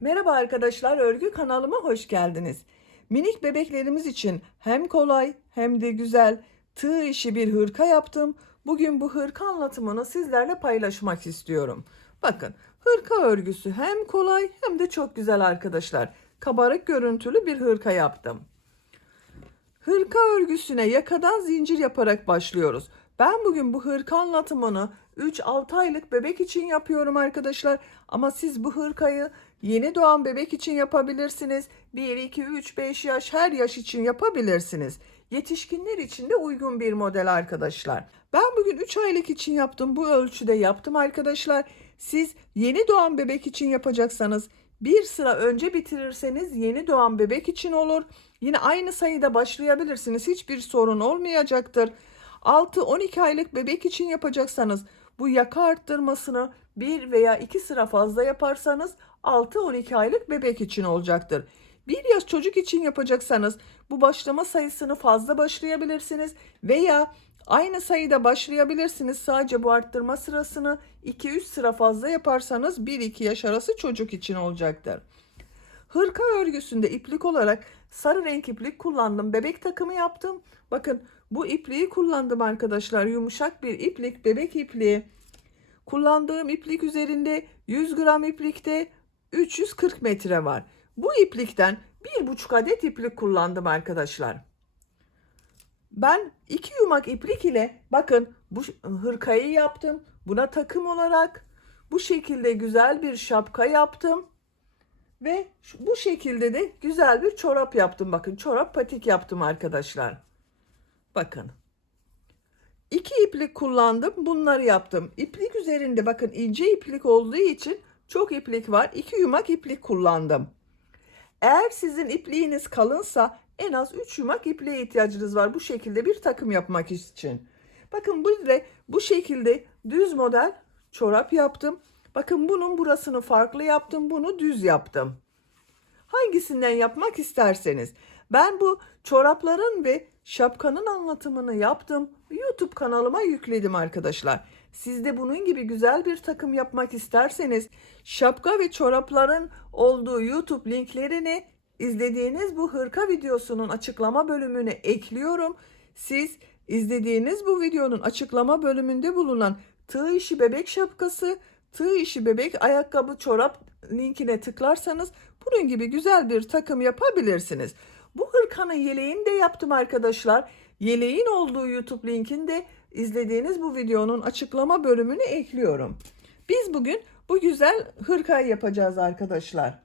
Merhaba arkadaşlar, örgü kanalıma hoş geldiniz. Minik bebeklerimiz için hem kolay hem de güzel tığ işi bir hırka yaptım. Bugün bu hırka anlatımını sizlerle paylaşmak istiyorum. Bakın, hırka örgüsü hem kolay hem de çok güzel arkadaşlar. Kabarık görüntülü bir hırka yaptım. Hırka örgüsüne yakadan zincir yaparak başlıyoruz. Ben bugün bu hırka anlatımını 3-6 aylık bebek için yapıyorum arkadaşlar. Ama siz bu hırkayı yeni doğan bebek için yapabilirsiniz. 1, 2, 3, 5 yaş her yaş için yapabilirsiniz. Yetişkinler için de uygun bir model arkadaşlar. Ben bugün 3 aylık için yaptım. Bu ölçüde yaptım arkadaşlar. Siz yeni doğan bebek için yapacaksanız bir sıra önce bitirirseniz yeni doğan bebek için olur. Yine aynı sayıda başlayabilirsiniz. Hiçbir sorun olmayacaktır. 6-12 aylık bebek için yapacaksanız bu yaka arttırmasını 1 veya 2 sıra fazla yaparsanız 6-12 aylık bebek için olacaktır. 1 yaş çocuk için yapacaksanız bu başlama sayısını fazla başlayabilirsiniz veya aynı sayıda başlayabilirsiniz. Sadece bu arttırma sırasını 2-3 sıra fazla yaparsanız 1-2 yaş arası çocuk için olacaktır. Hırka örgüsünde iplik olarak sarı renk iplik kullandım. Bebek takımı yaptım. Bakın bu ipliği kullandım arkadaşlar. Yumuşak bir iplik, bebek ipliği. Kullandığım iplik üzerinde 100 gram iplikte 340 metre var. Bu iplikten 1,5 adet iplik kullandım arkadaşlar. Ben 2 yumak iplik ile bakın bu hırkayı yaptım. Buna takım olarak bu şekilde güzel bir şapka yaptım. Ve bu şekilde de güzel bir çorap yaptım. Bakın çorap patik yaptım arkadaşlar. Bakın. 2 iplik kullandım. Bunları yaptım. İplik üzerinde bakın ince iplik olduğu için çok iplik var. 2 yumak iplik kullandım. Eğer sizin ipliğiniz kalınsa en az 3 yumak ipliğe ihtiyacınız var. Bu şekilde bir takım yapmak için. Bakın burada bu şekilde düz model çorap yaptım. Bakın bunun burasını farklı yaptım. Bunu düz yaptım. Hangisinden yapmak isterseniz. Ben bu çorapların ve şapkanın anlatımını yaptım. YouTube kanalıma yükledim arkadaşlar. Siz de bunun gibi güzel bir takım yapmak isterseniz şapka ve çorapların olduğu YouTube linklerini izlediğiniz bu hırka videosunun açıklama bölümüne ekliyorum. Siz izlediğiniz bu videonun açıklama bölümünde bulunan tığ işi bebek şapkası, tığ işi bebek ayakkabı, çorap linkine tıklarsanız bunun gibi güzel bir takım yapabilirsiniz. Bu hırkanın yeleğini de yaptım arkadaşlar. Yeleğin olduğu YouTube linkini de izlediğiniz bu videonun açıklama bölümüne ekliyorum. Biz bugün bu güzel hırkayı yapacağız arkadaşlar.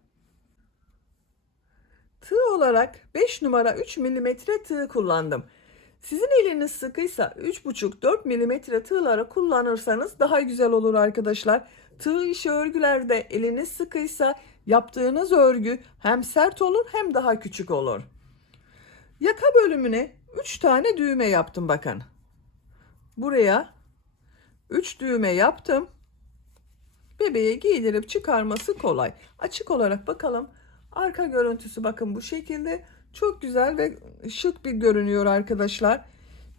Tığ olarak 5 numara 3 milimetre tığ kullandım. Sizin eliniz sıkıysa 3,5-4 milimetre tığları kullanırsanız daha güzel olur arkadaşlar. Tığ işi örgülerde eliniz sıkıysa yaptığınız örgü hem sert olur hem daha küçük olur. Yaka bölümüne 3 tane düğme yaptım bakın. Buraya 3 düğme yaptım. Bebeğe giydirip çıkarması kolay. Açık olarak bakalım. Arka görüntüsü bakın bu şekilde. Çok güzel ve şık bir görünüyor arkadaşlar.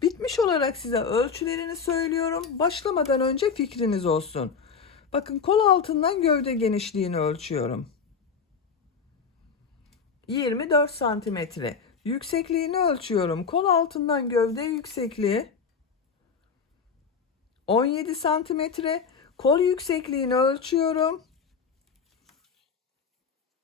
Bitmiş olarak size ölçülerini söylüyorum. Başlamadan önce fikriniz olsun. Bakın kol altından gövde genişliğini ölçüyorum. 24 santimetre. Yüksekliğini ölçüyorum. Kol altından gövde yüksekliği 17 santimetre. Kol yüksekliğini ölçüyorum.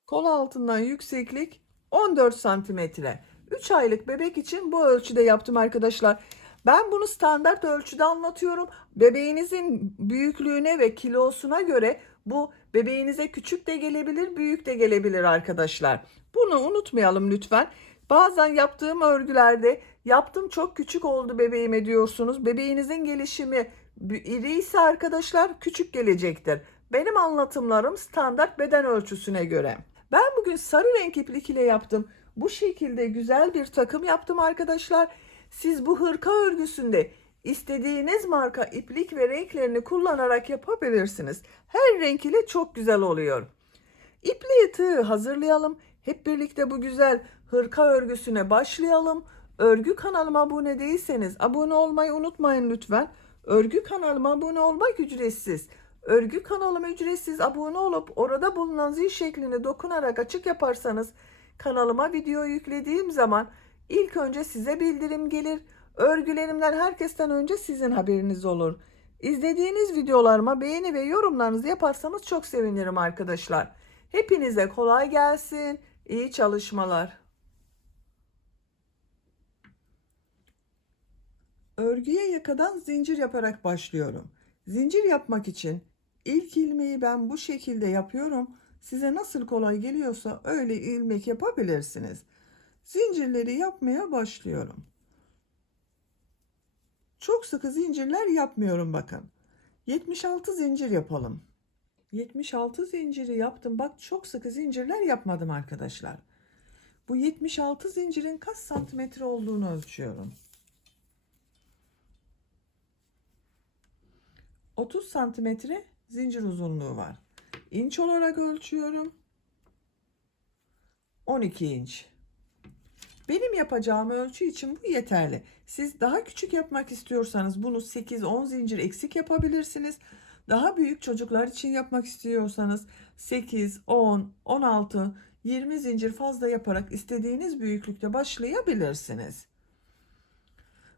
Kol altından yükseklik 14 santimetre. 3 aylık bebek için bu ölçüde yaptım arkadaşlar. Ben bunu standart ölçüde anlatıyorum. Bebeğinizin büyüklüğüne ve kilosuna göre bu bebeğinize küçük de gelebilir, büyük de gelebilir arkadaşlar. Bunu unutmayalım lütfen. Bazen yaptığım örgülerde yaptım çok küçük oldu bebeğime diyorsunuz. Bebeğinizin gelişimi iri ise arkadaşlar küçük gelecektir. Benim anlatımlarım standart beden ölçüsüne göre. Ben bugün sarı renk iplik ile yaptım. Bu şekilde güzel bir takım yaptım arkadaşlar. Siz bu hırka örgüsünde istediğiniz marka iplik ve renklerini kullanarak yapabilirsiniz. Her renk ile çok güzel oluyor. İpliği tığı hazırlayalım. Hep birlikte bu güzel hırka örgüsüne başlayalım. Örgü kanalıma abone değilseniz abone olmayı unutmayın lütfen. Örgü kanalıma abone olmak ücretsiz. Örgü kanalıma ücretsiz abone olup orada bulunan zil şeklini dokunarak açık yaparsanız kanalıma video yüklediğim zaman ilk önce size bildirim gelir. Örgülerimden herkesten önce sizin haberiniz olur. İzlediğiniz videolarıma beğeni ve yorumlarınızı yaparsanız çok sevinirim arkadaşlar. Hepinize kolay gelsin. İyi çalışmalar. Örgüye yakadan zincir yaparak başlıyorum. Zincir yapmak için ilk ilmeği ben bu şekilde yapıyorum. Size nasıl kolay geliyorsa öyle ilmek yapabilirsiniz. Zincirleri yapmaya başlıyorum. Çok sıkı zincirler yapmıyorum bakın. 76 zincir yapalım. 76 zinciri yaptım. Bak çok sıkı zincirler yapmadım arkadaşlar. Bu 76 zincirin kaç santimetre olduğunu ölçüyorum. 30 santimetre zincir uzunluğu var. İnç olarak ölçüyorum. 12 inç. Benim yapacağım ölçü için bu yeterli. Siz daha küçük yapmak istiyorsanız bunu 8-10 zincir eksik yapabilirsiniz. Daha büyük çocuklar için yapmak istiyorsanız 8, 10, 16, 20 zincir fazla yaparak istediğiniz büyüklükte başlayabilirsiniz.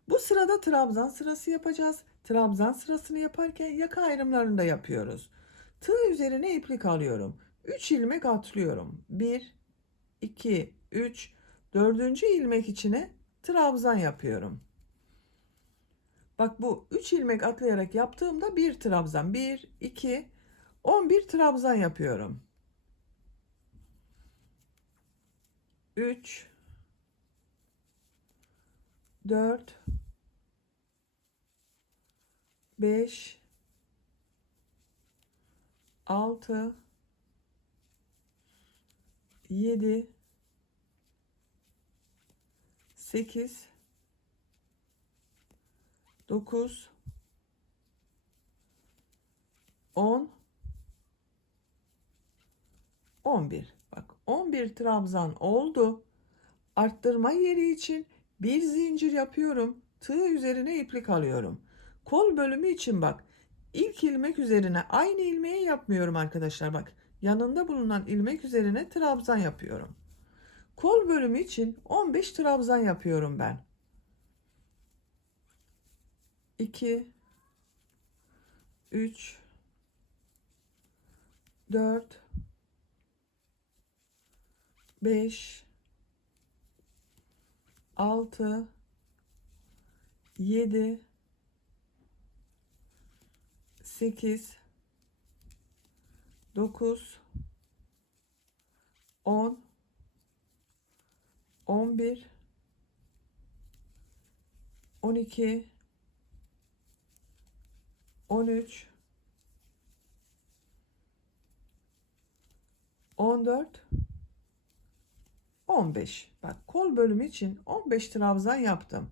Bu sırada trabzan sırası yapacağız. Trabzan sırasını yaparken yaka ayrımlarını da yapıyoruz. Tığ üzerine iplik alıyorum. 3 ilmek atlıyorum. 1, 2, 3, 4. ilmek içine trabzan yapıyorum. Bak bu 3 ilmek atlayarak yaptığımda bir trabzan. 1, 2, 11 trabzan yapıyorum. 3, 4, 5, 6, 7, 8, 9, 10, 11. Bak 11 trabzan oldu. Arttırma yeri için bir zincir yapıyorum. Tığ üzerine iplik alıyorum. Kol bölümü için bak ilk ilmek üzerine aynı ilmeği yapmıyorum arkadaşlar. Bak yanında bulunan ilmek üzerine trabzan yapıyorum. Kol bölümü için 15 trabzan yapıyorum ben. 2, 3, 4, 5, 6, 7, 8, 9, 10, 11, 12, 13, 14, 15. Bak kol bölümü için 15 trabzan yaptım.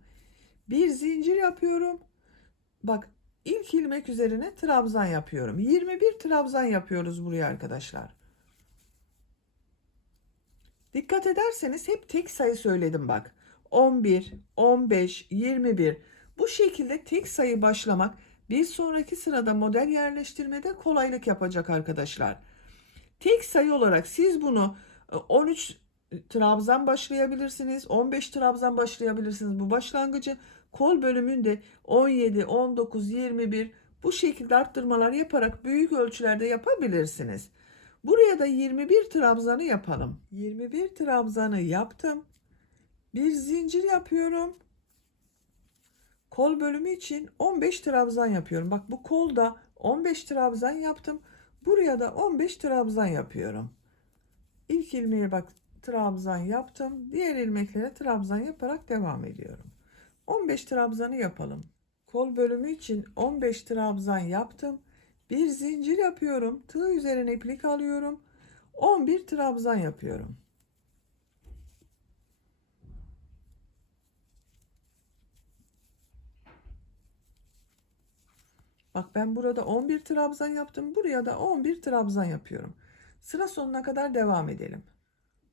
Bir zincir yapıyorum. Bak ilk ilmek üzerine trabzan yapıyorum. 21 trabzan yapıyoruz buraya arkadaşlar. Dikkat ederseniz hep tek sayı söyledim bak. 11, 15, 21. Bu şekilde tek sayı başlamak bir sonraki sırada model yerleştirmede kolaylık yapacak arkadaşlar. Tek sayı olarak siz bunu 13 trabzan başlayabilirsiniz. 15 trabzan başlayabilirsiniz. Bu başlangıcı kol bölümünde 17, 19, 21 bu şekilde arttırmalar yaparak büyük ölçülerde yapabilirsiniz. Buraya da 21 trabzanı yapalım. 21 trabzanı yaptım. Bir zincir yapıyorum. Kol bölümü için 15 trabzan yapıyorum. Bak bu kolda 15 trabzan yaptım. Buraya da 15 trabzan yapıyorum. İlk ilmeğe bak trabzan yaptım. Diğer ilmeklere trabzan yaparak devam ediyorum. 15 trabzanı yapalım. Kol bölümü için 15 trabzan yaptım. Bir zincir yapıyorum. Tığ üzerine iplik alıyorum. 11 trabzan yapıyorum. Bak ben burada 11 trabzan yaptım. Buraya da 11 trabzan yapıyorum. Sıra sonuna kadar devam edelim.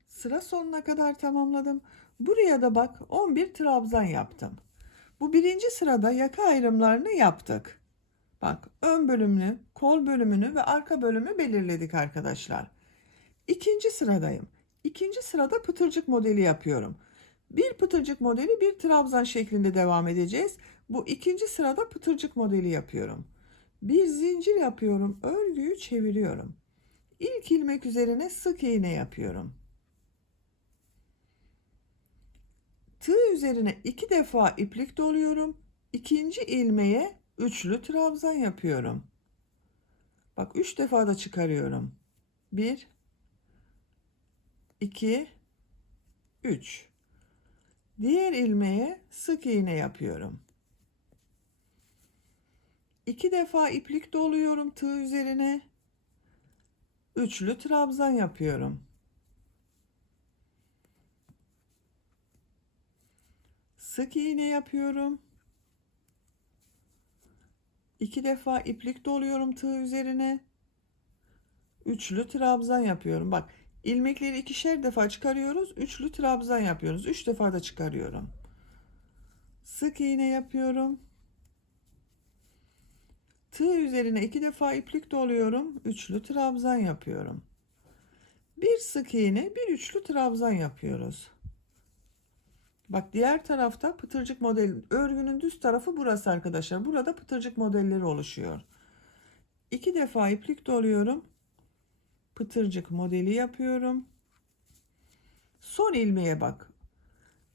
Sıra sonuna kadar tamamladım. Buraya da bak 11 trabzan yaptım. Bu birinci sırada yaka ayrımlarını yaptık. Bak ön bölümlü kol bölümünü ve arka bölümü belirledik arkadaşlar. İkinci sıradayım. İkinci sırada pıtırcık modeli yapıyorum. Bir pıtırcık modeli bir trabzan şeklinde devam edeceğiz. Bu ikinci sırada pıtırcık modeli yapıyorum. Bir zincir yapıyorum, örgüyü çeviriyorum. İlk ilmek üzerine sık iğne yapıyorum. Tığ üzerine 2 defa iplik doluyorum. İkinci ilmeğe üçlü trabzan yapıyorum. Bak 3 defa da çıkarıyorum. 1 2 3. Diğer ilmeğe sık iğne yapıyorum. 2 defa iplik doluyorum tığ üzerine. Üçlü trabzan yapıyorum. Sık iğne yapıyorum. 2 defa iplik doluyorum tığ üzerine. Üçlü trabzan yapıyorum. Bak ilmekleri ikişer defa çıkarıyoruz. Üçlü trabzan yapıyoruz. 3 defa da çıkarıyorum. Sık iğne yapıyorum. Tığ üzerine 2 defa iplik doluyorum. Üçlü trabzan yapıyorum. Bir sık iğne, bir üçlü trabzan yapıyoruz. Bak diğer tarafta pıtırcık model, örgünün düz tarafı burası arkadaşlar. Burada pıtırcık modelleri oluşuyor. 2 defa iplik doluyorum. Pıtırcık modeli yapıyorum. Son ilmeğe bak.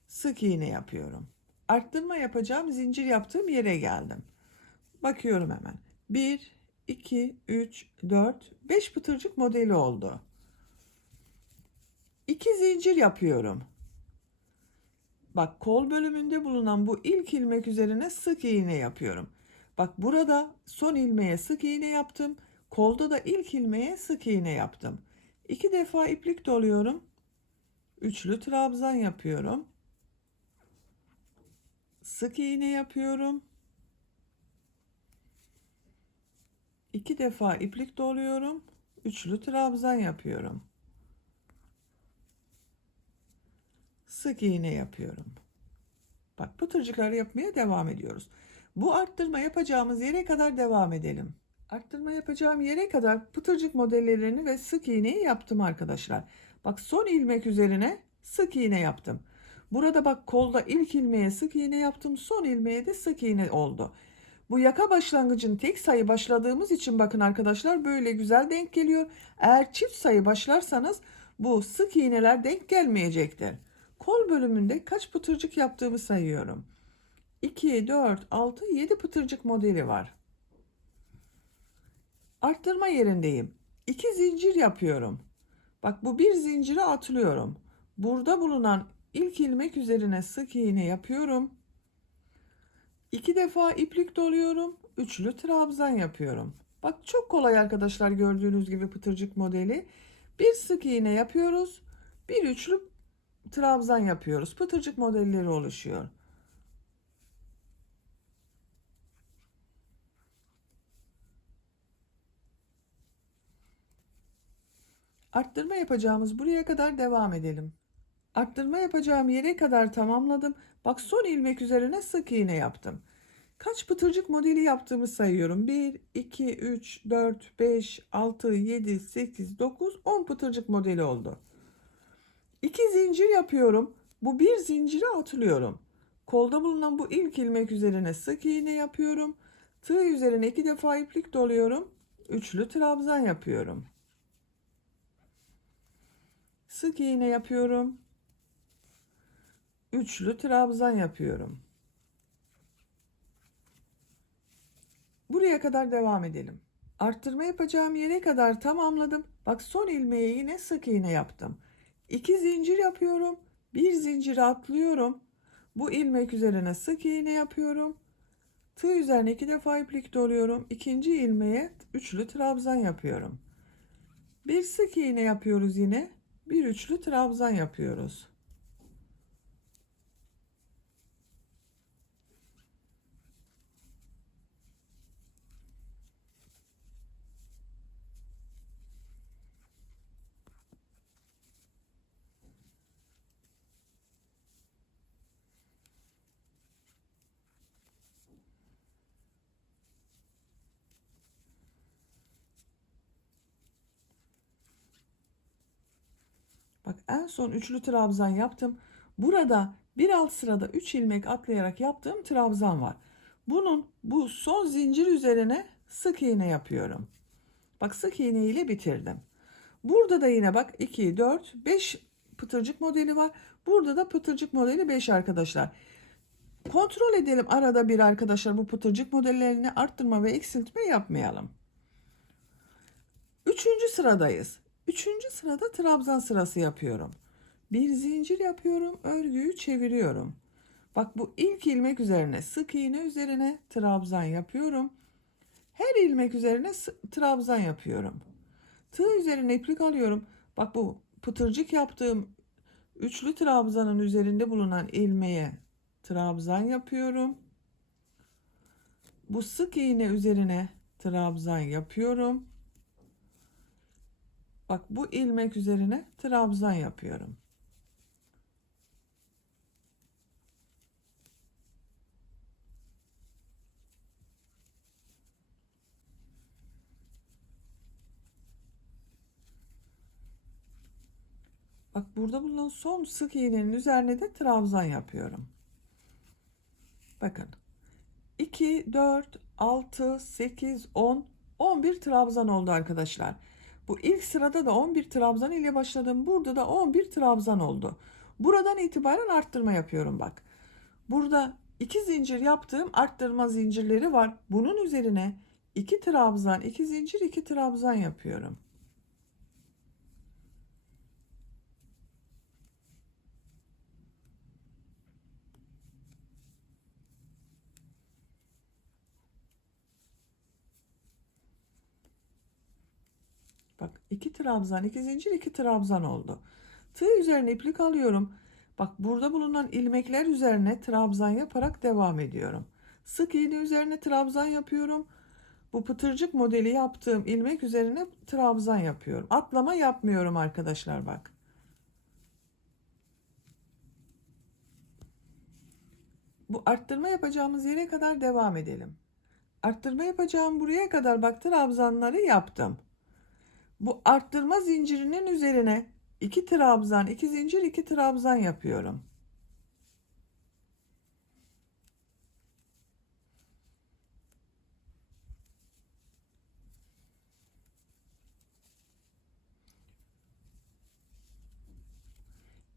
Sık iğne yapıyorum. Arttırma yapacağım zincir yaptığım yere geldim. Bakıyorum hemen. 1, 2, 3, 4, 5 pıtırcık modeli oldu. 2 zincir yapıyorum. Bak kol bölümünde bulunan bu ilk ilmek üzerine sık iğne yapıyorum. Bak burada son ilmeğe sık iğne yaptım. Kolda da ilk ilmeğe sık iğne yaptım. 2 defa iplik doluyorum. Üçlü trabzan yapıyorum. Sık iğne yapıyorum. 2 defa iplik doluyorum. Üçlü trabzan yapıyorum. Sık iğne yapıyorum. Bak pıtırcıkları yapmaya devam ediyoruz. Bu arttırma yapacağımız yere kadar devam edelim. Arttırma yapacağım yere kadar pıtırcık modellerini ve sık iğneyi yaptım arkadaşlar. Bak son ilmek üzerine sık iğne yaptım. Burada bak kolda ilk ilmeğe sık iğne yaptım. Son ilmeğe de sık iğne oldu. Bu yaka başlangıcın tek sayı başladığımız için bakın arkadaşlar böyle güzel denk geliyor. Eğer çift sayı başlarsanız bu sık iğneler denk gelmeyecektir. Kol bölümünde kaç pıtırcık yaptığımı sayıyorum. 2, 4, 6, 7 pıtırcık modeli var. Arttırma yerindeyim. 2 zincir yapıyorum. Bak bu bir zincire atlıyorum. Burada bulunan ilk ilmek üzerine sık iğne yapıyorum. 2 defa iplik doluyorum. Üçlü trabzan yapıyorum. Bak çok kolay arkadaşlar gördüğünüz gibi pıtırcık modeli. Bir sık iğne yapıyoruz. Bir üçlü trabzan yapıyoruz. Pıtırcık modelleri oluşuyor. Arttırma yapacağımız buraya kadar devam edelim. Arttırma yapacağım yere kadar tamamladım. Bak son ilmek üzerine sık iğne yaptım. Kaç pıtırcık modeli yaptığımı sayıyorum. 1, 2, 3, 4, 5, 6, 7, 8, 9, 10 pıtırcık modeli oldu. 2 zincir yapıyorum. Bu bir zincire atlıyorum. Kolda bulunan bu ilk ilmek üzerine sık iğne yapıyorum. Tığ üzerine 2 defa iplik doluyorum. Üçlü trabzan yapıyorum. Sık iğne yapıyorum. Üçlü trabzan yapıyorum. Buraya kadar devam edelim. Arttırma yapacağım yere kadar tamamladım. Bak son ilmeğe yine sık iğne yaptım. 2 zincir yapıyorum. Bir zincir atlıyorum. Bu ilmek üzerine sık iğne yapıyorum. Tığ üzerine 2 defa iplik doluyorum. İkinci ilmeğe üçlü trabzan yapıyorum. Bir sık iğne yapıyoruz yine. Bir üçlü trabzan yapıyoruz. Bak en son üçlü trabzan yaptım. Burada bir alt sırada 3 ilmek atlayarak yaptığım trabzan var. Bu son zincir üzerine sık iğne yapıyorum. Bak sık iğne ile bitirdim. Burada da yine bak 2, 4, 5 pıtırcık modeli var. Burada da pıtırcık modeli 5 arkadaşlar. Kontrol edelim arada bir arkadaşlar, bu pıtırcık modellerini arttırma ve eksiltme yapmayalım. Üçüncü sıradayız. Üçüncü sırada trabzan sırası yapıyorum. Bir zincir yapıyorum, örgüyü çeviriyorum. Bak bu ilk ilmek üzerine sık iğne üzerine trabzan yapıyorum. Her ilmek üzerine trabzan yapıyorum. Tığ üzerine iplik alıyorum. Bak bu pıtırcık yaptığım üçlü trabzanın üzerinde bulunan ilmeğe trabzan yapıyorum. Bu sık iğne üzerine trabzan yapıyorum. Bak bu ilmek üzerine trabzan yapıyorum. Bak burada bulunan son sık iğnenin üzerine de trabzan yapıyorum. Bakın 2, 4, 6, 8, 10, 11 trabzan oldu arkadaşlar. Bu ilk sırada da 11 trabzan ile başladım. Burada da 11 trabzan oldu. Buradan itibaren arttırma yapıyorum bak. Burada 2 zincir yaptığım arttırma zincirleri var. Bunun üzerine 2 trabzan, 2 zincir, 2 trabzan yapıyorum. Bak 2 trabzan, 2 zincir, 2 trabzan oldu. Tığ üzerine iplik alıyorum. Bak burada bulunan ilmekler üzerine trabzan yaparak devam ediyorum. Sık iğne üzerine trabzan yapıyorum. Bu pıtırcık modeli yaptığım ilmek üzerine trabzan yapıyorum. Atlama yapmıyorum arkadaşlar bak. Bu arttırma yapacağımız yere kadar devam edelim. Arttırma yapacağım buraya kadar bak trabzanları yaptım. Bu arttırma zincirinin üzerine 2 trabzan, 2 zincir, 2 trabzan yapıyorum.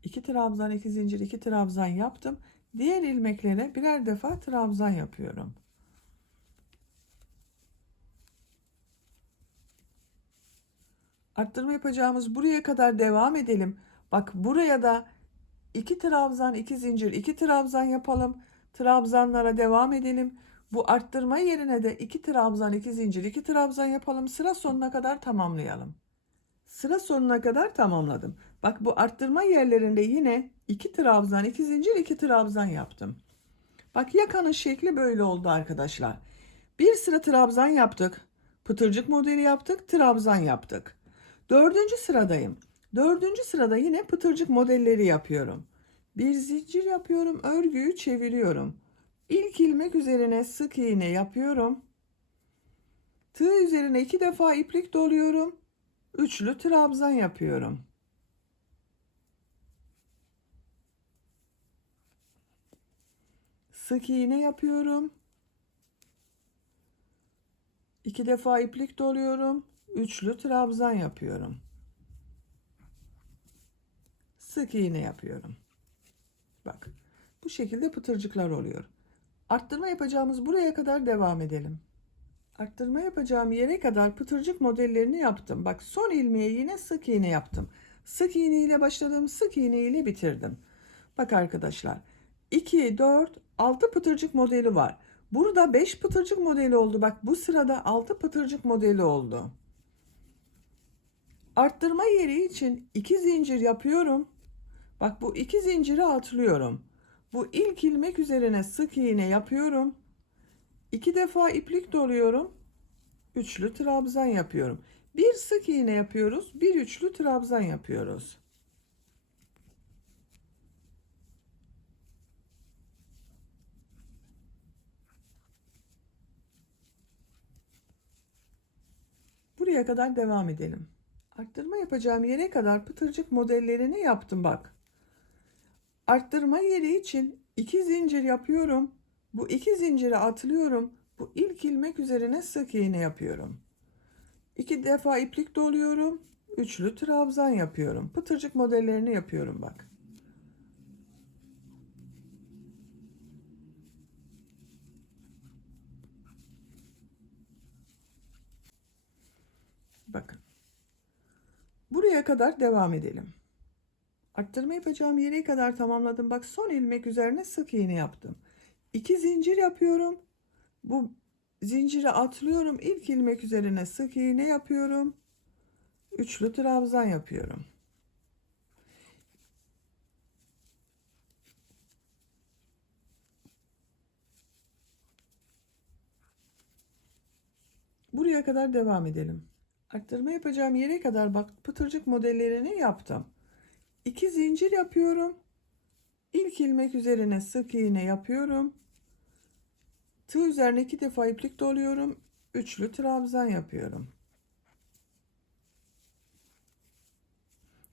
İki trabzan, 2 zincir, 2 trabzan yaptım. Diğer ilmeklere birer defa trabzan yapıyorum. Arttırma yapacağımız buraya kadar devam edelim. Bak buraya da 2 trabzan, 2 zincir, 2 trabzan yapalım. Trabzanlara devam edelim. Bu arttırma yerine de 2 trabzan, 2 zincir, 2 trabzan yapalım. Sıra sonuna kadar tamamlayalım. Sıra sonuna kadar tamamladım. Bak bu arttırma yerlerinde yine 2 trabzan, 2 zincir, 2 trabzan yaptım. Bak yakanın şekli böyle oldu arkadaşlar. Bir sıra trabzan yaptık. Pıtırcık modeli yaptık. Trabzan yaptık. Dördüncü sıradayım. Dördüncü sırada yine pıtırcık modelleri yapıyorum. Bir zincir yapıyorum. Örgüyü çeviriyorum. İlk ilmek üzerine sık iğne yapıyorum. Tığ üzerine 2 defa iplik doluyorum. Üçlü trabzan yapıyorum. Sık iğne yapıyorum. 2 defa iplik doluyorum. Üçlü trabzan yapıyorum. Sık iğne yapıyorum. Bak bu şekilde pıtırcıklar oluyor. Arttırma yapacağımız buraya kadar devam edelim. Arttırma yapacağım yere kadar pıtırcık modellerini yaptım. Bak son ilmeğe yine sık iğne yaptım. Sık iğne ile başladım, sık iğne ile bitirdim. Bak arkadaşlar 2, 4, 6 pıtırcık modeli var. Burada 5 pıtırcık modeli oldu. Bak bu sırada 6 pıtırcık modeli oldu. Arttırma yeri için 2 zincir yapıyorum. Bak bu 2 zinciri atlıyorum. Bu ilk ilmek üzerine sık iğne yapıyorum. 2 defa iplik doluyorum. Üçlü trabzan yapıyorum. Bir sık iğne yapıyoruz. Bir üçlü trabzan yapıyoruz. Buraya kadar devam edelim. Arttırma yapacağım yere kadar pıtırcık modellerini yaptım bak. Arttırma yeri için 2 zincir yapıyorum. Bu 2 zinciri atlıyorum. Bu ilk ilmek üzerine sık iğne yapıyorum. 2 defa iplik doluyorum. Üçlü trabzan yapıyorum. Pıtırcık modellerini yapıyorum bak. Bakın. Buraya kadar devam edelim. Arttırma yapacağım yere kadar tamamladım. Bak son ilmek üzerine sık iğne yaptım. 2 zincir yapıyorum. Bu zinciri atlıyorum. İlk ilmek üzerine sık iğne yapıyorum. Üçlü trabzan yapıyorum. Buraya kadar devam edelim. Arttırma yapacağım yere kadar bak pıtırcık modellerini yaptım. 2 zincir yapıyorum. İlk ilmek üzerine sık iğne yapıyorum. Tığ üzerine 2 defa iplik doluyorum. Üçlü trabzan yapıyorum.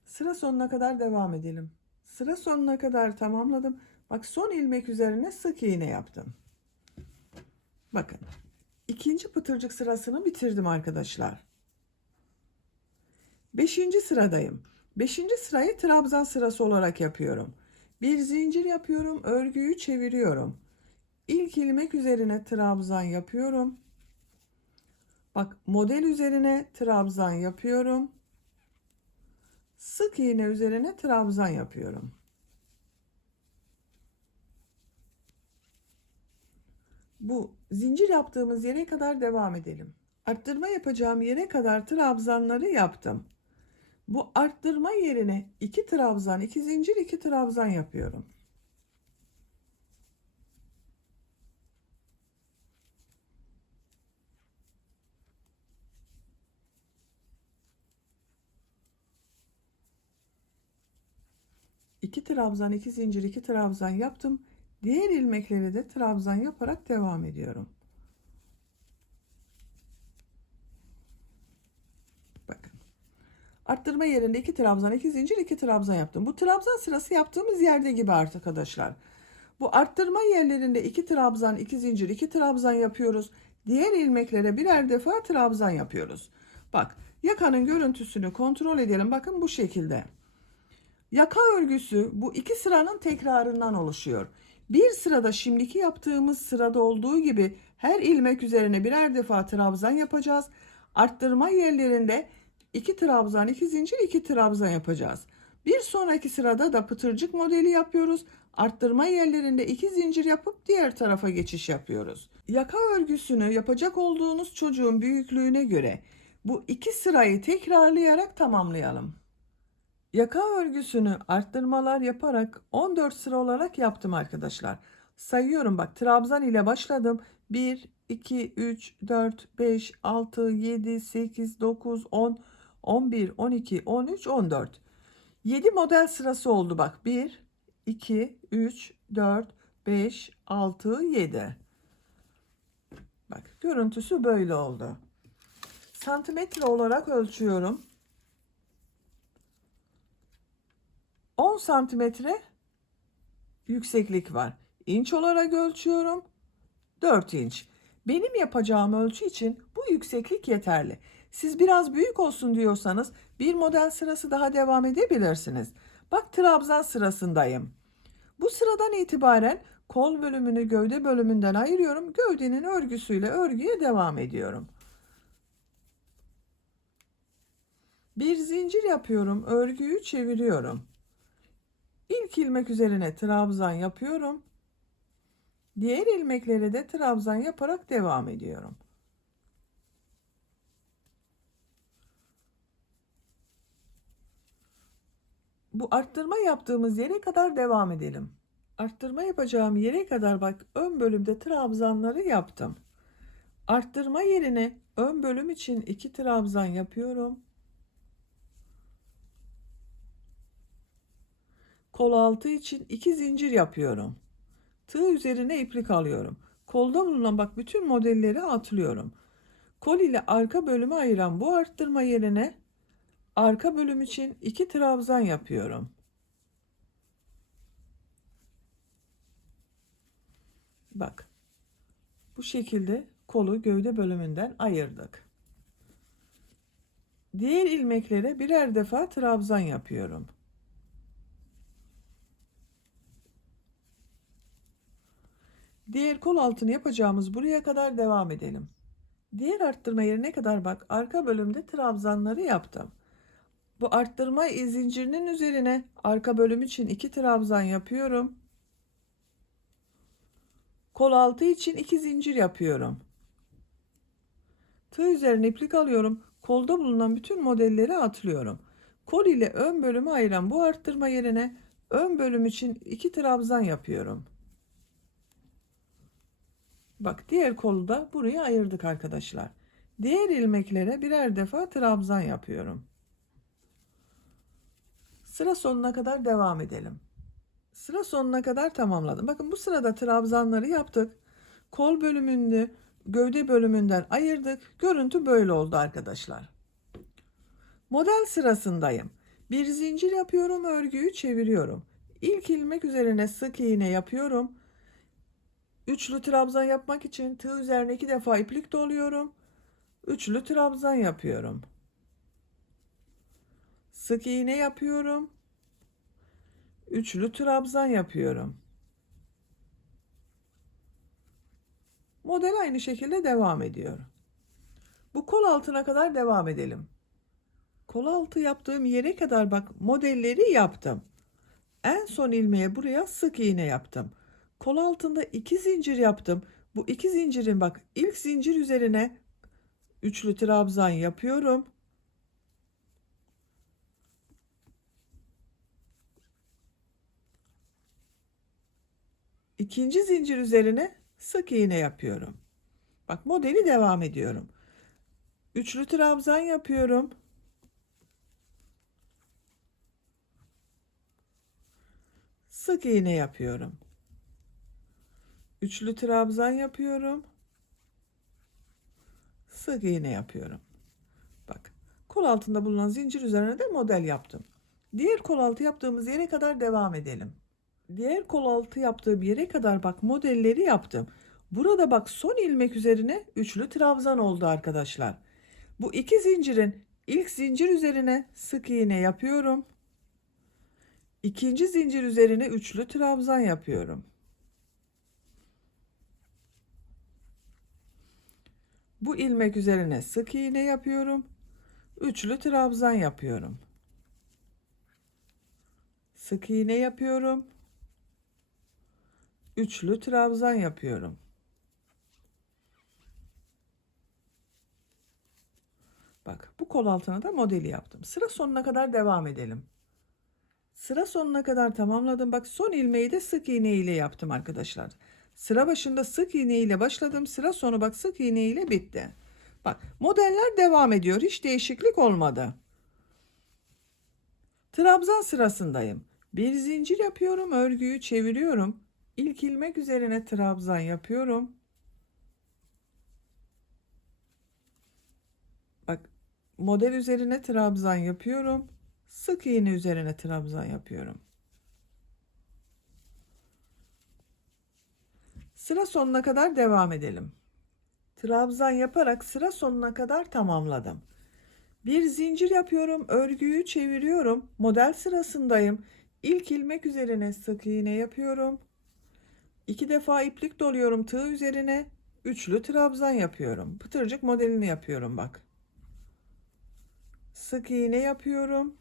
Sıra sonuna kadar devam edelim. Sıra sonuna kadar tamamladım. Bak son ilmek üzerine sık iğne yaptım. Bakın. İkinci pıtırcık sırasını bitirdim arkadaşlar. 5. sıradayım. 5. sırayı trabzan sırası olarak yapıyorum. Bir zincir yapıyorum, örgüyü çeviriyorum. İlk ilmek üzerine trabzan yapıyorum. Bak model üzerine trabzan yapıyorum. Sık iğne üzerine trabzan yapıyorum. Bu zincir yaptığımız yere kadar devam edelim. Arttırma yapacağım yere kadar trabzanları yaptım. Bu arttırma yerine 2 trabzan, 2 zincir, 2 trabzan yapıyorum. İki trabzan, 2 zincir, 2 trabzan yaptım. Diğer ilmekleri de trabzan yaparak devam ediyorum. Bakın. Arttırma yerinde 2 trabzan, 2 zincir, 2 trabzan yaptım. Bu trabzan sırası yaptığımız yerde gibi arkadaşlar. Bu arttırma yerlerinde 2 trabzan, 2 zincir, 2 trabzan yapıyoruz. Diğer ilmeklere birer defa trabzan yapıyoruz. Bak, yakanın görüntüsünü kontrol edelim. Bakın bu şekilde. Yaka örgüsü bu iki sıranın tekrarından oluşuyor. Bir sırada şimdiki yaptığımız sırada olduğu gibi her ilmek üzerine birer defa trabzan yapacağız. Arttırma yerlerinde 2 trabzan, 2 zincir, 2 trabzan yapacağız. Bir sonraki sırada da pıtırcık modeli yapıyoruz. Arttırma yerlerinde 2 zincir yapıp diğer tarafa geçiş yapıyoruz. Yaka örgüsünü yapacak olduğunuz çocuğun büyüklüğüne göre bu iki sırayı tekrarlayarak tamamlayalım. Yaka örgüsünü arttırmalar yaparak 14 sıra olarak yaptım arkadaşlar. Sayıyorum bak trabzan ile başladım. 1, 2, 3, 4, 5, 6, 7, 8, 9, 10, 11, 12, 13, 14. 7 model sırası oldu bak. 1, 2, 3, 4, 5, 6, 7. Bak görüntüsü böyle oldu. Santimetre olarak ölçüyorum. 10 santimetre yükseklik var. İnç olarak ölçüyorum. 4 inç. Benim yapacağım ölçü için bu yükseklik yeterli. Siz biraz büyük olsun diyorsanız bir model sırası daha devam edebilirsiniz. Bak trabzan sırasındayım. Bu sıradan itibaren kol bölümünü gövde bölümünden ayırıyorum. Gövdenin örgüsüyle örgüye devam ediyorum. Bir zincir yapıyorum. Örgüyü çeviriyorum. İlk ilmek üzerine trabzan yapıyorum. Diğer ilmekleri de trabzan yaparak devam ediyorum. Bu arttırma yaptığımız yere kadar devam edelim. Arttırma yapacağım yere kadar bak ön bölümde trabzanları yaptım. Arttırma yerine ön bölüm için 2 trabzan yapıyorum. Kol altı için 2 zincir yapıyorum. Tığ üzerine iplik alıyorum. Kolda bulunan bak bütün modelleri atlıyorum. Kol ile arka bölümü ayıran bu arttırma yerine Arka bölüm için 2 trabzan yapıyorum. Bak. Bu şekilde kolu gövde bölümünden ayırdık. Diğer ilmeklere birer defa trabzan yapıyorum. Diğer kol altını yapacağımız buraya kadar devam edelim. Diğer arttırma yerine kadar bak arka bölümde trabzanları yaptım. Bu arttırma zincirinin üzerine arka bölüm için 2 trabzan yapıyorum. Kol altı için 2 zincir yapıyorum. Tığ üzerine iplik alıyorum. Kolda bulunan bütün modelleri atlıyorum. Kol ile ön bölümü ayıran bu arttırma yerine ön bölüm için 2 trabzan yapıyorum. Bak diğer kolu da buraya ayırdık arkadaşlar. Diğer ilmeklere birer defa trabzan yapıyorum. Sıra sonuna kadar devam edelim. Sıra sonuna kadar tamamladım. Bakın bu sırada trabzanları yaptık. Kol bölümünü gövde bölümünden ayırdık. Görüntü böyle oldu arkadaşlar. Model sırasındayım. Bir zincir yapıyorum, örgüyü çeviriyorum. İlk ilmek üzerine sık iğne yapıyorum. Üçlü trabzan yapmak için tığ üzerine 2 defa iplik doluyorum. Üçlü trabzan yapıyorum. Sık iğne yapıyorum. Üçlü trabzan yapıyorum. Model aynı şekilde devam ediyor. Bu kol altına kadar devam edelim. Kol altı yaptığım yere kadar bak modelleri yaptım. En son ilmeğe buraya sık iğne yaptım. Kol altında 2 zincir yaptım. Bu 2 zincirin bak ilk zincir üzerine üçlü trabzan yapıyorum. İkinci zincir üzerine sık iğne yapıyorum. Bak modeli devam ediyorum. Üçlü trabzan yapıyorum. Sık iğne yapıyorum. Üçlü trabzan yapıyorum. Sık iğne yapıyorum. Bak kol altında bulunan zincir üzerine de model yaptım. Diğer kol altı yaptığımız yere kadar devam edelim. Diğer kol altı yaptığım yere kadar bak modelleri yaptım. Burada bak son ilmek üzerine üçlü trabzan oldu arkadaşlar. Bu iki zincirin ilk zincir üzerine sık iğne yapıyorum. İkinci zincir üzerine üçlü trabzan yapıyorum. Bu ilmek üzerine sık iğne yapıyorum. Üçlü trabzan yapıyorum. Sık iğne yapıyorum. Üçlü trabzan yapıyorum. Bak bu kol altına da modeli yaptım. Sıra sonuna kadar devam edelim. Sıra sonuna kadar tamamladım. Bak son ilmeği de sık iğne ile yaptım arkadaşlar. Sıra başında sık iğne ile başladım. Sıra sonu bak sık iğne ile bitti. Bak modeller devam ediyor. Hiç değişiklik olmadı. Trabzan sırasındayım. Bir zincir yapıyorum. Örgüyü çeviriyorum. İlk ilmek üzerine trabzan yapıyorum. Bak model üzerine trabzan yapıyorum. Sık iğne üzerine trabzan yapıyorum. Sıra sonuna kadar devam edelim. Trabzan yaparak sıra sonuna kadar tamamladım. Bir zincir yapıyorum, örgüyü çeviriyorum. Model sırasındayım. İlk ilmek üzerine sık iğne yapıyorum. 2 defa iplik doluyorum tığ üzerine. Üçlü trabzan yapıyorum. Pıtırcık modelini yapıyorum bak. Sık iğne yapıyorum.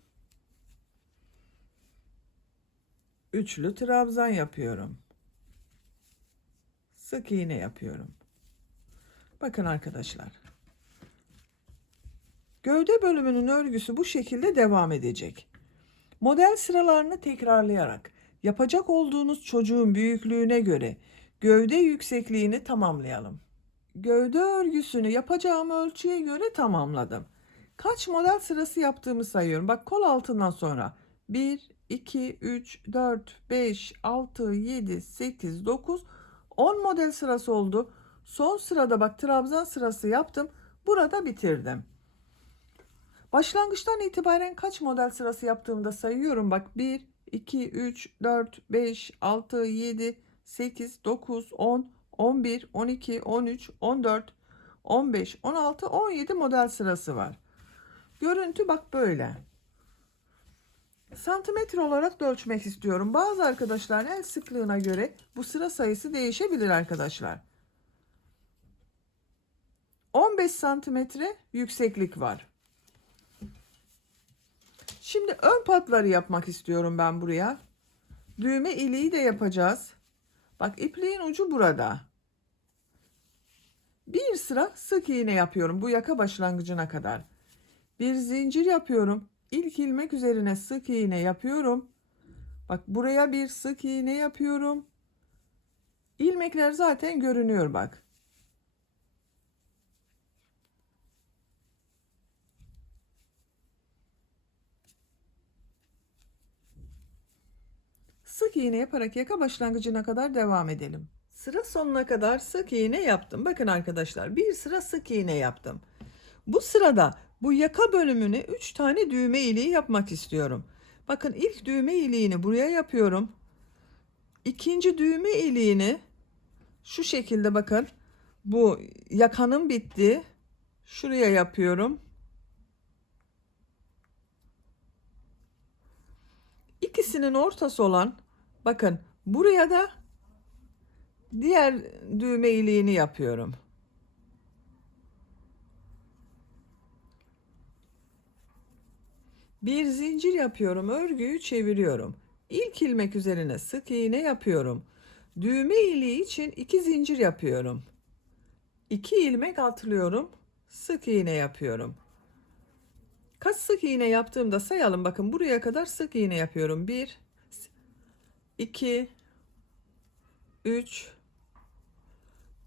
Üçlü trabzan yapıyorum. Sık iğne yapıyorum. Bakın arkadaşlar. Gövde bölümünün örgüsü bu şekilde devam edecek. Model sıralarını tekrarlayarak yapacak olduğunuz çocuğun büyüklüğüne göre gövde yüksekliğini tamamlayalım. Gövde örgüsünü yapacağım ölçüye göre tamamladım. Kaç model sırası yaptığımı sayıyorum. Bak kol altından sonra 1, 2, 3, 4, 5, 6, 7, 8, 9, 10 model sırası oldu. Son sırada bak trabzan sırası yaptım. Burada bitirdim. Başlangıçtan itibaren kaç model sırası yaptığımda sayıyorum. Bak 1, 2, 3, 4, 5, 6, 7, 8, 9, 10, 11, 12, 13, 14, 15, 16, 17 model sırası var. Görüntü bak böyle. Santimetre olarak da ölçmek istiyorum. Bazı arkadaşlar el sıklığına göre bu sıra sayısı değişebilir arkadaşlar. 15 santimetre yükseklik var. Şimdi ön patları yapmak istiyorum ben buraya. Düğme iliği de yapacağız. Bak ipliğin ucu burada. Bir sıra sık iğne yapıyorum bu yaka başlangıcına kadar. Bir zincir yapıyorum. İlk ilmek üzerine sık iğne yapıyorum. Bak buraya bir sık iğne yapıyorum. İlmekler zaten görünüyor bak. Sık iğne yaparak yaka başlangıcına kadar devam edelim. Sıra sonuna kadar sık iğne yaptım. Bakın arkadaşlar bir sıra sık iğne yaptım. Bu sırada bu yaka bölümüne 3 tane düğme iliği yapmak istiyorum. Bakın ilk düğme iliğini buraya yapıyorum. İkinci düğme iliğini şu şekilde bakın. Bu yakanın bitti. Şuraya yapıyorum. İkisinin ortası olan bakın buraya da diğer düğme iliğini yapıyorum. Bir zincir yapıyorum, örgüyü çeviriyorum. İlk ilmek üzerine sık iğne yapıyorum. Düğme iliği için 2 zincir yapıyorum. 2 ilmek atlıyorum, sık iğne yapıyorum. Kaç sık iğne yaptığımda sayalım. Bakın buraya kadar sık iğne yapıyorum. 1 2 3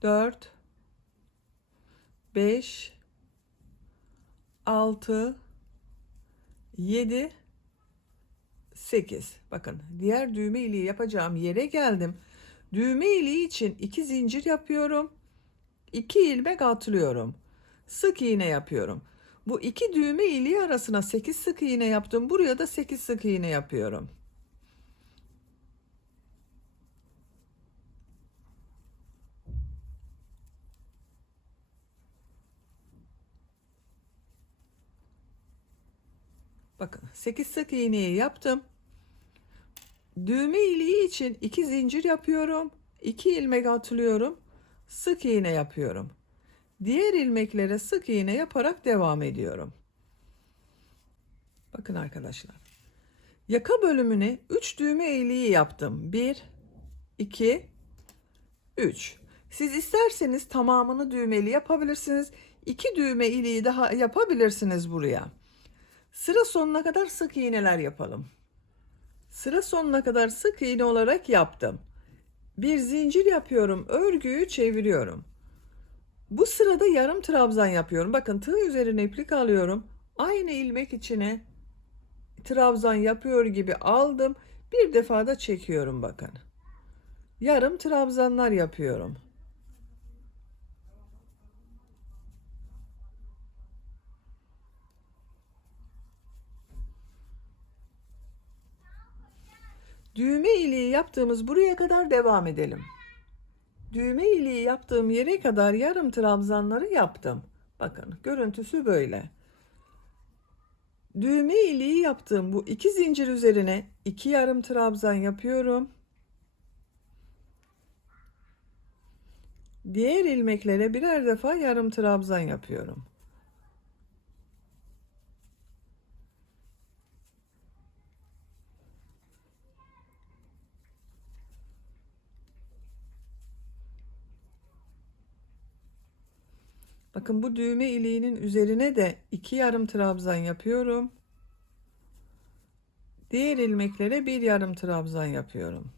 4 5 6 7 8. Bakın diğer düğme iliği yapacağım yere geldim. Düğme iliği için 2 zincir yapıyorum. 2 ilmek atlıyorum. Sık iğne yapıyorum. Bu iki düğme iliği arasına 8 sık iğne yaptım. Buraya da 8 sık iğne yapıyorum. Bakın 8 sık iğneyi yaptım. Düğme iliği için 2 zincir yapıyorum. 2 ilmek atlıyorum. Sık iğne yapıyorum. Diğer ilmeklere sık iğne yaparak devam ediyorum. Bakın arkadaşlar. Yaka bölümüne 3 düğme iliği yaptım. 1 2 3. Siz isterseniz tamamını düğmeli yapabilirsiniz. 2 düğme iliği daha yapabilirsiniz buraya. Sıra sonuna kadar sık iğneler yapalım. Sıra sonuna kadar sık iğne olarak yaptım. Bir zincir yapıyorum, örgüyü çeviriyorum. Bu sırada yarım trabzan yapıyorum. Bakın tığ üzerine iplik alıyorum. Aynı ilmek içine trabzan yapıyor gibi aldım. Bir defa da çekiyorum bakın. Yarım trabzanlar yapıyorum. Düğme iliği yaptığımız buraya kadar devam edelim. Düğme iliği yaptığım yere kadar yarım trabzanları yaptım. Bakın görüntüsü böyle. Düğme iliği yaptığım bu 2 zincir üzerine 2 yarım trabzan yapıyorum. Diğer ilmeklere birer defa yarım trabzan yapıyorum. Bakın bu düğme iliğinin üzerine de 2 yarım trabzan yapıyorum. Diğer ilmeklere bir yarım trabzan yapıyorum.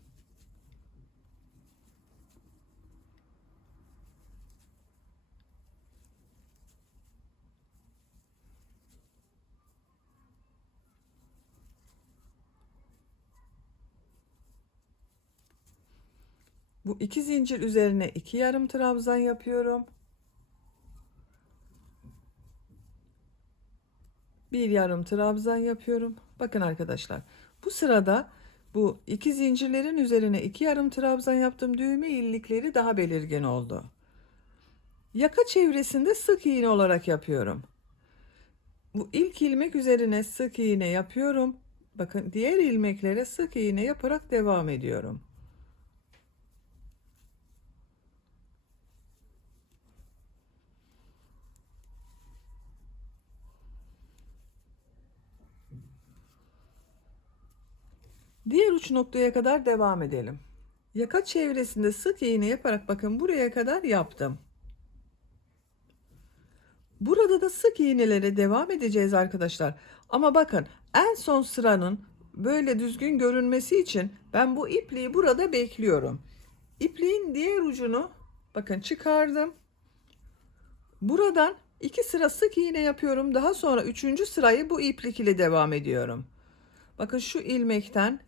Bu 2 zincir üzerine 2 yarım trabzan yapıyorum. Bir yarım trabzan yapıyorum. Bakın arkadaşlar, bu sırada bu iki zincirlerin üzerine iki yarım trabzan yaptım. Düğme illikleri daha belirgin oldu. Yaka çevresinde sık iğne olarak yapıyorum. Bu ilk ilmek üzerine sık iğne yapıyorum. Bakın diğer ilmeklere sık iğne yaparak devam ediyorum. Diğer uç noktaya kadar devam edelim. Yaka çevresinde sık iğne yaparak bakın buraya kadar yaptım. Burada da sık iğnelere devam edeceğiz arkadaşlar. Ama bakın en son sıranın böyle düzgün görünmesi için ben bu ipliği burada bekliyorum. İpliğin diğer ucunu bakın çıkardım. Buradan 2 sıra sık iğne yapıyorum. Daha sonra 3. sırayı bu iplik ile devam ediyorum. Bakın şu ilmekten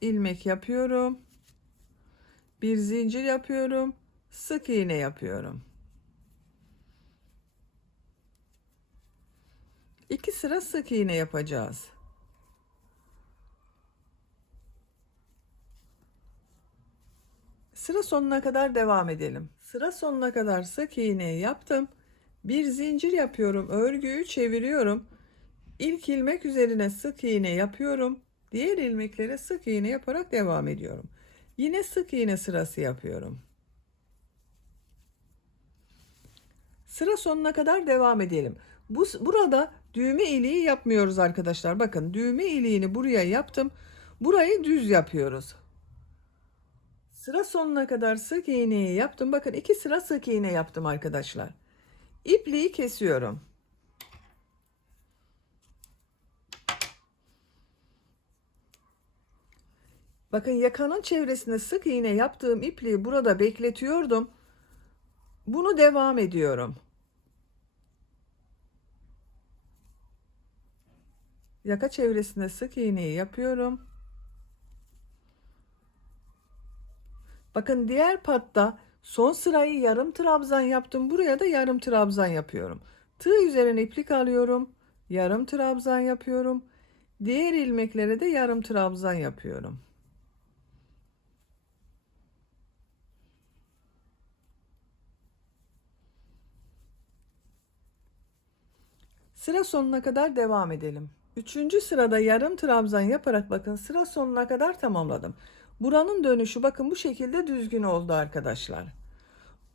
ilmek yapıyorum. Bir zincir yapıyorum. Sık iğne yapıyorum. 2 sıra sık iğne yapacağız. Sıra sonuna kadar devam edelim. Sıra sonuna kadar sık iğne yaptım. Bir zincir yapıyorum. Örgüyü çeviriyorum. İlk ilmek üzerine sık iğne yapıyorum. Diğer ilmeklere sık iğne yaparak devam ediyorum. Yine sık iğne sırası yapıyorum. Sıra sonuna kadar devam edelim. Burada düğme iliği yapmıyoruz arkadaşlar. Bakın düğme iliğini buraya yaptım. Burayı düz yapıyoruz. Sıra sonuna kadar sık iğneyi yaptım. Bakın 2 sıra sık iğne yaptım arkadaşlar. İpliği kesiyorum. Bakın yakanın çevresine sık iğne yaptığım ipliği burada bekletiyordum. Bunu devam ediyorum. Yaka çevresine sık iğneyi yapıyorum. Bakın diğer patta son sırayı yarım trabzan yaptım. Buraya da yarım trabzan yapıyorum. Tığ üzerine iplik alıyorum. Yarım trabzan yapıyorum. Diğer ilmeklere de yarım trabzan yapıyorum. Sıra sonuna kadar devam edelim. Üçüncü sırada yarım trabzan yaparak bakın sıra sonuna kadar tamamladım. Buranın dönüşü bakın bu şekilde düzgün oldu arkadaşlar.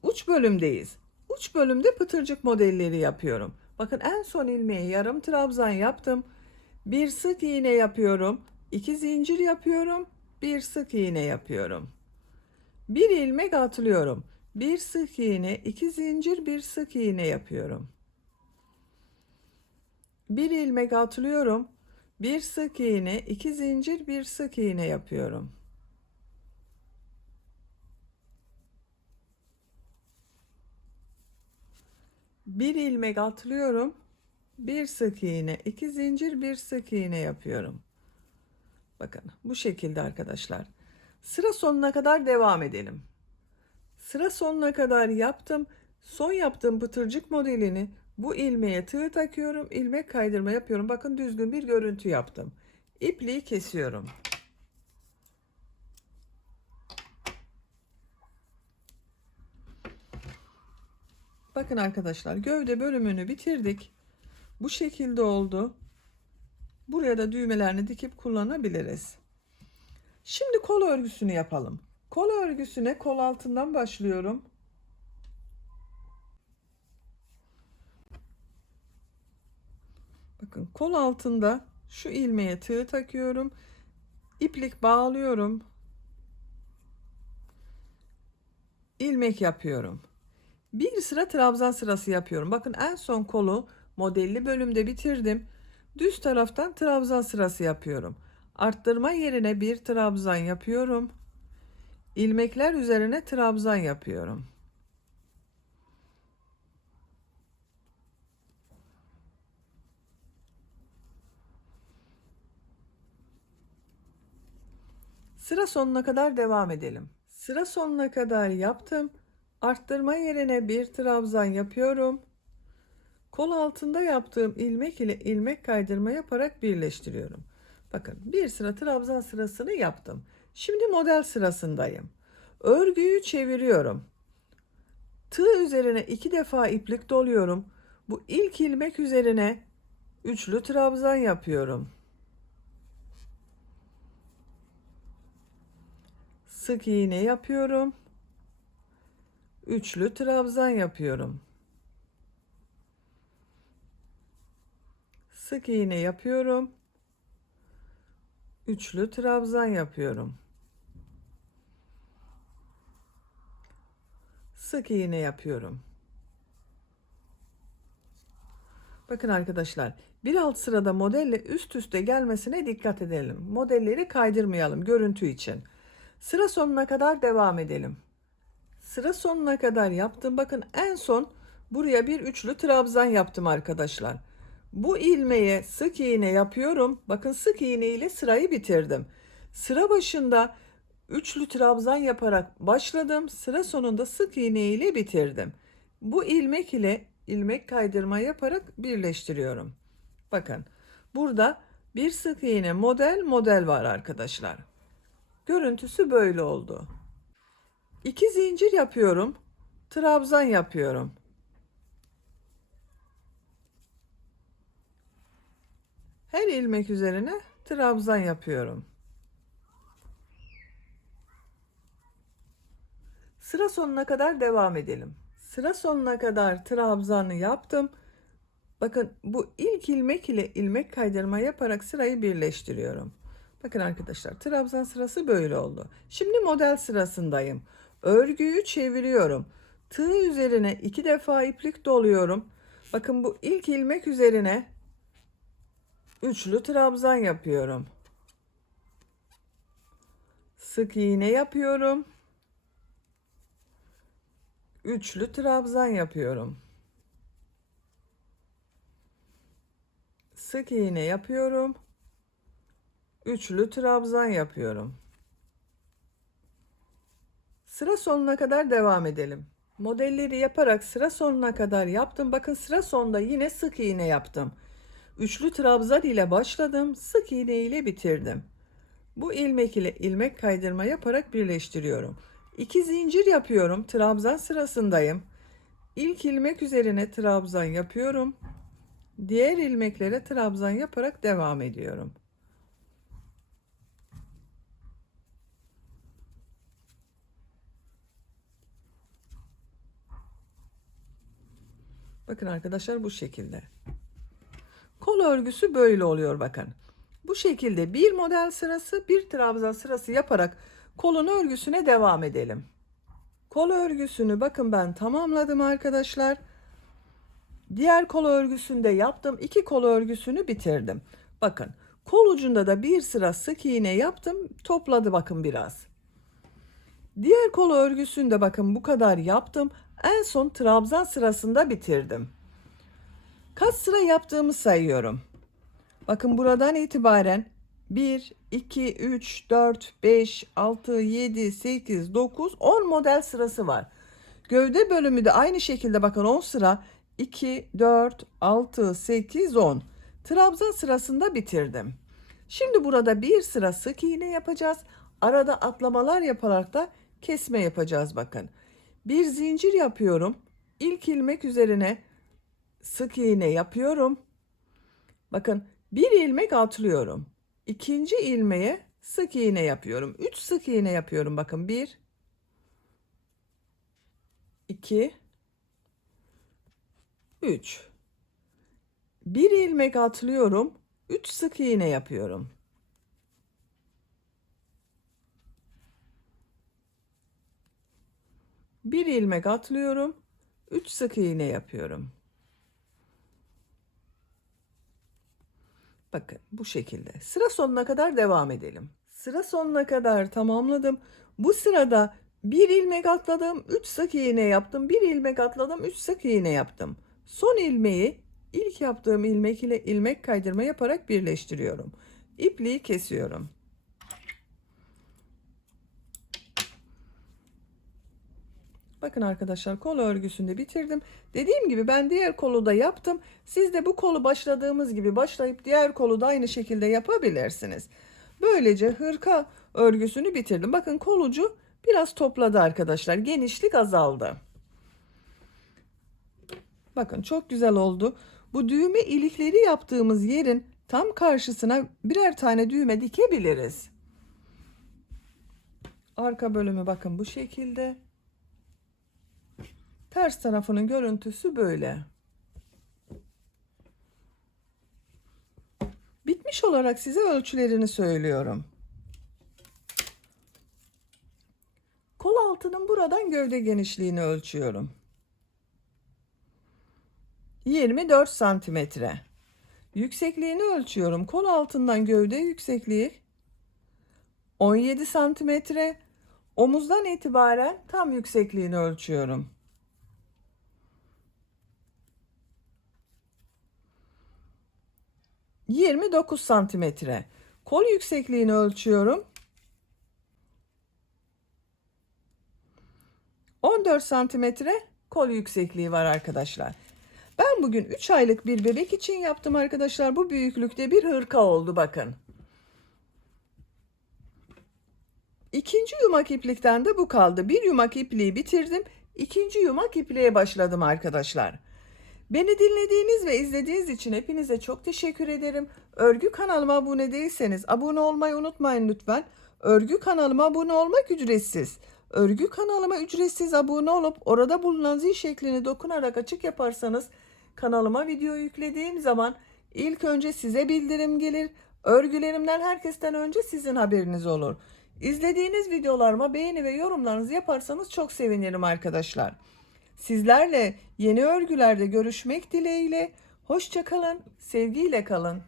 Uç bölümdeyiz. Uç bölümde pıtırcık modelleri yapıyorum. Bakın en son ilmeği yarım trabzan yaptım. Bir sık iğne yapıyorum. 2 zincir yapıyorum. Bir sık iğne yapıyorum. Bir ilmek atlıyorum. Bir sık iğne, 2 zincir, bir sık iğne yapıyorum. Bir ilmek atlıyorum. Bir sık iğne, 2 zincir, bir sık iğne yapıyorum. Bir ilmek atlıyorum. Bir sık iğne, 2 zincir, bir sık iğne yapıyorum. Bakın bu şekilde arkadaşlar. Sıra sonuna kadar devam edelim. Sıra sonuna kadar yaptım. Son yaptığım pıtırcık modelini bu ilmeğe tığ takıyorum. İlmek kaydırma yapıyorum. Bakın düzgün bir görüntü yaptım. İpliği kesiyorum. Bakın arkadaşlar gövde bölümünü bitirdik. Bu şekilde oldu. Buraya da düğmelerini dikip kullanabiliriz. Şimdi kol örgüsünü yapalım. Kol örgüsüne kol altından başlıyorum. Bakın kol altında şu ilmeğe tığ takıyorum. İplik bağlıyorum. İlmek yapıyorum. Bir sıra trabzan sırası yapıyorum. Bakın en son kolu modelli bölümde bitirdim. Düz taraftan trabzan sırası yapıyorum. Arttırma yerine bir trabzan yapıyorum. İlmekler üzerine trabzan yapıyorum. Sıra sonuna kadar devam edelim. Sıra sonuna kadar yaptım. Arttırma yerine bir trabzan yapıyorum. Kol altında yaptığım ilmek ile ilmek kaydırma yaparak birleştiriyorum. Bakın bir sıra trabzan sırasını yaptım. Şimdi model sırasındayım. Örgüyü çeviriyorum. Tığ üzerine 2 defa iplik doluyorum. Bu ilk ilmek üzerine üçlü trabzan yapıyorum. Sık iğne yapıyorum. Üçlü trabzan yapıyorum. Sık iğne yapıyorum. Üçlü trabzan yapıyorum. Sık iğne yapıyorum. Bakın arkadaşlar, bir alt sırada modelle üst üste gelmesine dikkat edelim. Modelleri kaydırmayalım görüntü için. Sıra sonuna kadar devam edelim. Sıra sonuna kadar yaptım. Bakın en son buraya bir üçlü trabzan yaptım arkadaşlar. Bu ilmeğe sık iğne yapıyorum. Bakın sık iğne ile sırayı bitirdim. Sıra başında üçlü trabzan yaparak başladım. Sıra sonunda sık iğne ile bitirdim. Bu ilmek ile ilmek kaydırma yaparak birleştiriyorum. Bakın burada bir sık iğne model var arkadaşlar. Görüntüsü böyle oldu. 2 zincir yapıyorum. Trabzan yapıyorum. Her ilmek üzerine trabzan yapıyorum. Sıra sonuna kadar devam edelim. Sıra sonuna kadar trabzanı yaptım. Bakın bu ilk ilmek ile ilmek kaydırma yaparak sırayı birleştiriyorum. Bakın arkadaşlar trabzan sırası böyle oldu. Şimdi model sırasındayım. Örgüyü çeviriyorum. Tığ üzerine 2 defa iplik doluyorum. Bakın bu ilk ilmek üzerine üçlü trabzan yapıyorum. Sık iğne yapıyorum. Üçlü trabzan yapıyorum. Sık iğne yapıyorum. Üçlü trabzan yapıyorum. Sıra sonuna kadar devam edelim. Modelleri yaparak sıra sonuna kadar yaptım. Bakın sıra sonunda yine sık iğne yaptım. Üçlü trabzan ile başladım. Sık iğne ile bitirdim. Bu ilmek ile ilmek kaydırma yaparak birleştiriyorum. 2 zincir yapıyorum. Trabzan sırasındayım. İlk ilmek üzerine trabzan yapıyorum. Diğer ilmeklere trabzan yaparak devam ediyorum. Bakın arkadaşlar bu şekilde. Kol örgüsü böyle oluyor bakın. Bu şekilde bir model sırası, bir trabzan sırası yaparak kolun örgüsüne devam edelim. Kol örgüsünü bakın ben tamamladım arkadaşlar. Diğer kol örgüsünde yaptım. 2 kol örgüsünü bitirdim. Bakın kol ucunda da bir sıra sık iğne yaptım. Topladı bakın biraz. Diğer kol örgüsünde bakın bu kadar yaptım. En son trabzan sırasında bitirdim. Kaç sıra yaptığımı sayıyorum. Bakın buradan itibaren 1, 2, 3, 4, 5, 6, 7, 8, 9, 10 model sırası var. Gövde bölümü de aynı şekilde bakın 10 sıra 2, 4, 6, 8, 10. Trabzan sırasında bitirdim. Şimdi burada bir sıra sık iğne yapacağız. Arada atlamalar yaparak da kesme yapacağız bakın. Bir zincir yapıyorum. İlk ilmek üzerine sık iğne yapıyorum. Bakın bir ilmek atlıyorum. İkinci ilmeğe sık iğne yapıyorum. 3 sık iğne yapıyorum. Bakın 1, 2, 3. Bir ilmek atlıyorum. 3 sık iğne yapıyorum. Bir ilmek atlıyorum. 3 sık iğne yapıyorum. Bakın bu şekilde. Sıra sonuna kadar devam edelim. Sıra sonuna kadar tamamladım. Bu sırada bir ilmek atladım, 3 sık iğne yaptım. Bir ilmek atladım, 3 sık iğne yaptım. Son ilmeği ilk yaptığım ilmek ile ilmek kaydırma yaparak birleştiriyorum. İpliği kesiyorum. Bakın arkadaşlar, kol örgüsünü de bitirdim. Dediğim gibi ben diğer kolu da yaptım. Siz de bu kolu başladığımız gibi başlayıp diğer kolu da aynı şekilde yapabilirsiniz. Böylece hırka örgüsünü bitirdim. Bakın kol ucu biraz topladı arkadaşlar. Genişlik azaldı. Bakın çok güzel oldu. Bu düğme ilikleri yaptığımız yerin tam karşısına birer tane düğme dikebiliriz. Arka bölümü bakın bu şekilde. Ters tarafının görüntüsü böyle. Bitmiş olarak size ölçülerini söylüyorum. Kol altının buradan gövde genişliğini ölçüyorum. 24 santimetre. Yüksekliğini ölçüyorum. Kol altından gövde yüksekliği 17 santimetre. Omuzdan itibaren tam yüksekliğini ölçüyorum. 29 santimetre. Kol yüksekliğini ölçüyorum. 14 santimetre kol yüksekliği var arkadaşlar. Ben bugün 3 aylık bir bebek için yaptım arkadaşlar. Bu büyüklükte bir hırka oldu bakın. İkinci yumak iplikten de bu kaldı. Bir yumak ipliği bitirdim. İkinci yumak ipliğe başladım arkadaşlar. Beni dinlediğiniz ve izlediğiniz için hepinize çok teşekkür ederim. Örgü kanalıma abone değilseniz abone olmayı unutmayın lütfen. Örgü kanalıma abone olmak ücretsiz. Örgü kanalıma ücretsiz abone olup orada bulunan zil şeklini dokunarak açık yaparsanız kanalıma video yüklediğim zaman ilk önce size bildirim gelir. Örgülerimden herkesten önce sizin haberiniz olur. İzlediğiniz videolarıma beğeni ve yorumlarınızı yaparsanız çok sevinirim arkadaşlar. Sizlerle yeni örgülerde görüşmek dileğiyle. Hoşça kalın, sevgiyle kalın.